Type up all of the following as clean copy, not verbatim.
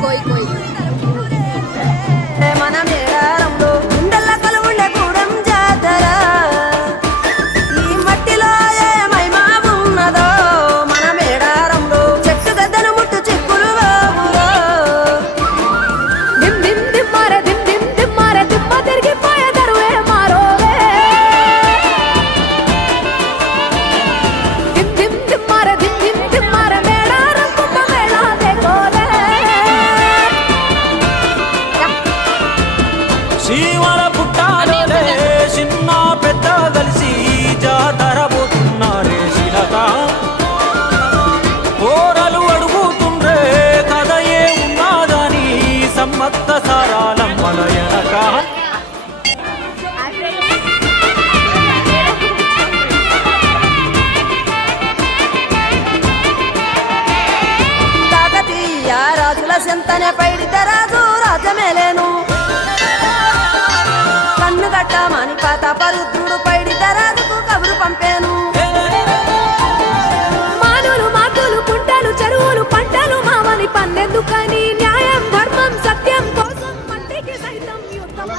కోయి కోయి మన మేడారంలో గుండెల్ల కలుగుండే గూడెం జాతర ఈ మట్టిలో ఏమైమా ఉన్నదో మన మేడారంలో చెట్టు గద్దను ముట్టు చిక్కులు బాబులో దిమ్ దిమ్ దిమ్మార దిమ్ దిమ్ దిమ్మార దిమ్మ తిరిగిపోయే దరువే మారోలే దిమ్ దిమ్ దిమ్మార దిమ్ దిమ్ దిమ్మార మేడారం కుంభ మేళా దేకోలే శివల పుట్టాలోలే చిన్న పెద్ద కలిసి జాతర పోతున్నారే శిలక కోరలు అడుగుతుండ్రే కథ ఏ ఉన్నదని సమ్మత్త సారాలమ్మల ఎనక కాకతీయ రాజుల సెంతనే పైడిత రాజు రాజమేలేను కన్ను గట్టమని పాతపరుద్రుడు పైడిత రాజుకు కబురు పంపాను మానులు మాకులు కుంటలు చెరువులు పంటలు మామని పన్నెందుకని న్యాయం ధర్మం సత్యం కోసం మట్టికి సైతం యుద్ధం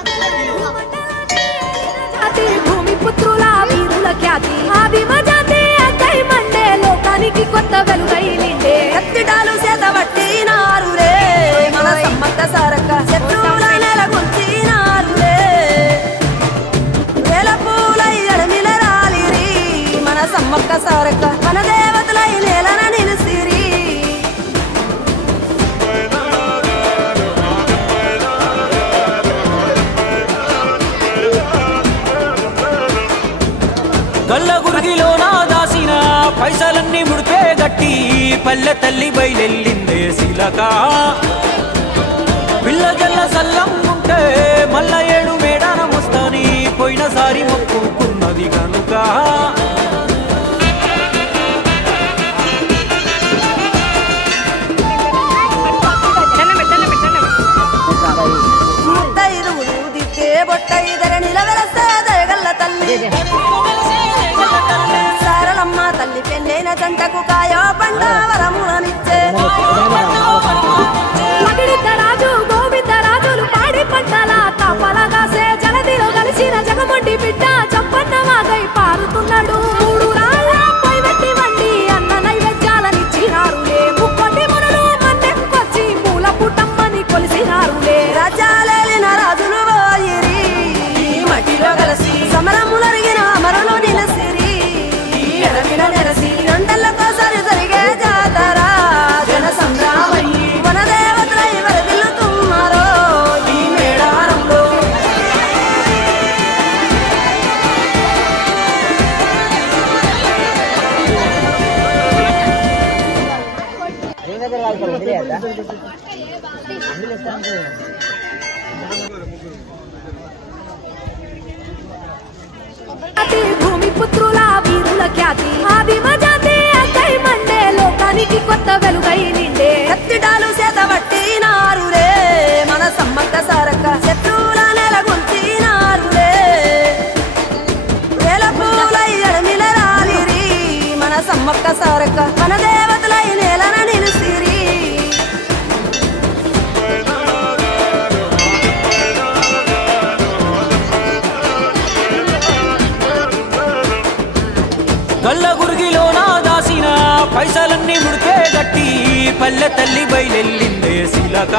జాతి భూమి పుత్రుల వీరుల ఖ్యాతి ఆదిమ జాతి అక్కై మండే లోకానికి కొత్త వెలుగై నిండే ఎత్తిడాలు చేతబట్టినారులే మన సమ్మక్క సారక్క శత్రువుల నెలగొల్చినారులే వేల పూలై అడమిల రాలిరి మన సమ్మక్క సారక్క మన దేవతలై నేలన నిలిసిరి గల్ల గురిగిలోన దాసిన పైసలన్నీ ముడిపే గట్టి పల్లె తల్లి బయలెల్లిందే శిలక పిల్ల జల్ల సల్లం ఉంటే మల్ల ఏడు మేడారం వస్తాని పోయినసారి మొక్కుకున్నది గనుక ముత్తైదువులు దిక్కే బొట్టైదర నిలవెలసే దయగల్ల తల్లి సారలమ్మ తల్లి పెళ్ళైన జంటకు కాయో పండ వరములనిచ్చే మగిడిత రాజు గోవింద రాజులు పాడి పంటల తపలగాసే జలదిలో కలిసిన జగమొండి బిడ్డ చంపన్న వాగై పారుతున్నాడు మూడు రాళ్ళ పై వెట్టి వండి అన్న నైవేద్యాలనిచ్చినారులే ముక్కొండి మునులు మన్నెంకొచ్చి మూల పుట్టమ్మని కొలిసినారులే రాజ్యాలేలిన రాజులు పోయిరి ఈ మట్టిలో కలిసి సమరములరిగిన అమరులు నిలసిరి ఈ ఎడమిన నెరసి రెండెళ్ళకోసారి జరిగే జాతర జన సంగ్రామయ్యి వన దేవతలై వరదిల్లుతున్నారో ఈ మేడారంలో జాతి భూమి పుత్రుల వీరుల ఖ్యాతి ఆదిమ జాతి అక్కై మండే లోకానికి కొత్త వెలుగై నిండే కత్తిడాలు చేతబట్టినారులే మన సమ్మక్క సారక్క శత్రువుల నెలగొల్చినారులే వేల పూలై అడమిల రాలిరి మన సమ్మక్క సారక్క మన దేవతలై నేలన నిలిసిరి గల్ల గురిగిలోన దాసిన పైసలన్నీ ముడిపే గట్టి పల్లె తల్లి బయలెల్లిందే శిలక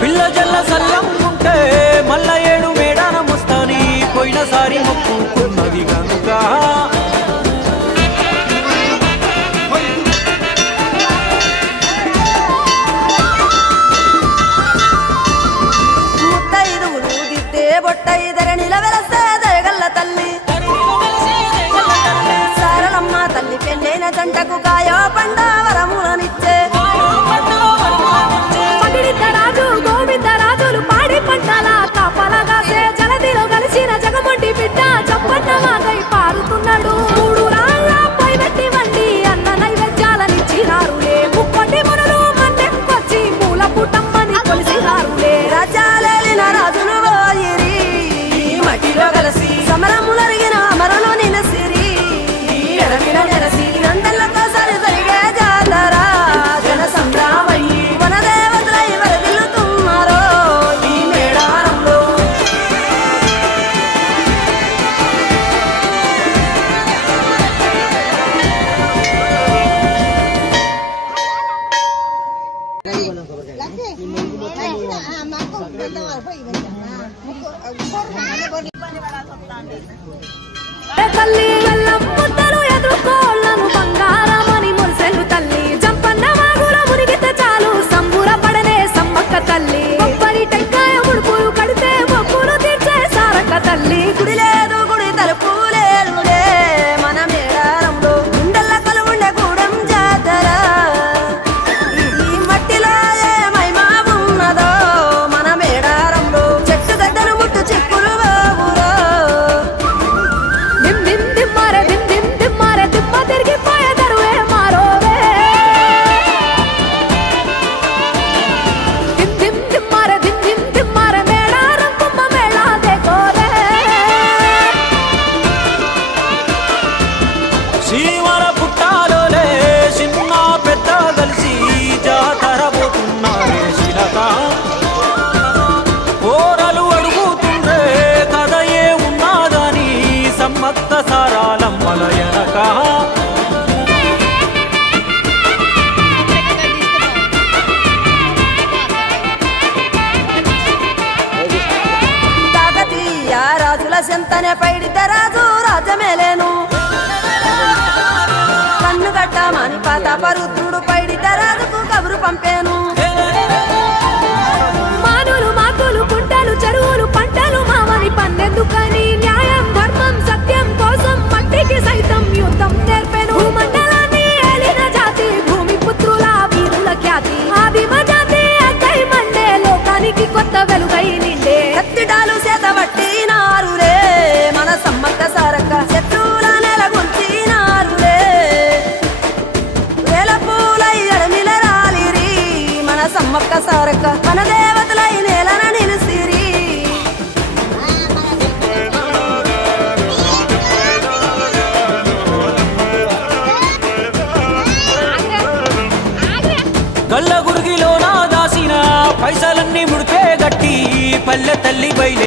పిల్ల జల్ల సల్లం ఉంటే మల్ల ఏడు మేడారం వస్తాని పోయినసారి మొక్కుకున్నది గనుక ముత్తైదువులు దిద్దే బొట్టైదర నిలవెలసే దయగల్ల తల్లి సారలమ్మ తల్లి పెళ్ళైన జంటకు కాయో పండ వరములనిచ్చే మగిడిత రాజు గోవింద రాజులు పాడి పంటల తపలగాసే జలదిలో కలిసిన జగమొండి బిడ్డ చంపన్న వాగై పారుతున్నాడు మూడు రాళ్ళ పై వెట్టి వండి అన్న నైవేద్యాలనిచ్చినారులే ముక్కొండి మునులు మన్నెంకొచ్చి మూల పుట్టమ్మని కొలిసినారులే రాజ్యాలేలిన రాజులు పోయిరి ఈ మట్టిలో కలిసి సమరములరిగిన అమరులు నిలసిరి ఈ ఎడమిన నెరసి రెండెళ్ళకోసారి జరిగే జాతర తల్లి వెళ్ళం ముద్దలు ఎదుర్కోళ్ళను బంగారమని మురిసెను తల్లి జంపన్న వాగుల మునిగితే చాలు సంబుర పడనే సమ్మక్క తల్లి కొబ్బరి టెంకాయ ముడుపులు కడితే మొక్కులు తీర్చే సారక్క తల్లి గుడి లేదు గుడి తలుపు లేదుడే మన మేడారంలో గుండెల్ల కలువుండే గూడెం జాతర ఈ మట్టిలో ఏ మహిమా ఉన్నదో మన మేడారంలో చెట్టు గడ్డను ముట్టు చిక్కులు బాబులో దిమ్ దిమ్ దిమ్మారే దిమ్ దిమ్ దిమ్మారే దిమ్మ తిరిగిపోయే దరువే మారోవే దిమ్ దిమ్ దిమ్మారే దిమ్ దిమ్ దిమ్మారే మేడారం కుంభ మేళా దేకోరే సీమల పుట్టాలోలే చిన్న పెద్ద కలిసి జాతర పోతున్నారే శిలక ఓరలు అడుగుతుండే కథ ఏ ఉన్నాదని సమ్మక్క సారాలమ్మల ఎనక కాకతీయ రాజుల చెంతనే పైడిత రాజు రాజమేలేను కన్ను గట్టమని పాతపరుద్రుడు పైడిత రాజుకు కబురు పంపేను మానులు మాకులు కుంటలు చెరువులు పంటలు మామని పన్నెందుకని న్యాయం ధర్మం సత్యం కోసం మట్టికి సైతం యుద్ధం నేర్పెను భూమండలాన్ని ఏలిన జాతి భూమి పుత్రుల వీరుల ఖ్యాతి ఆదిమ జాతి అక్కై మండే లోకానికి కొత్త వెలుగై నిండే కత్తిడాలు చేతబట్టినారులే మన సమ్మక్క సారక్క శత్రువుల నెలగొంచినారులే వేల పూలై అడమిల రాలిరి మన సమ్మక్క సారక్క మన దేవతలై నేలన నిలిసిరి గల్ల గురిగిలో నా దాసిన పైసలన్నీ ముడిపే గట్టి పల్లె తల్లి బయలే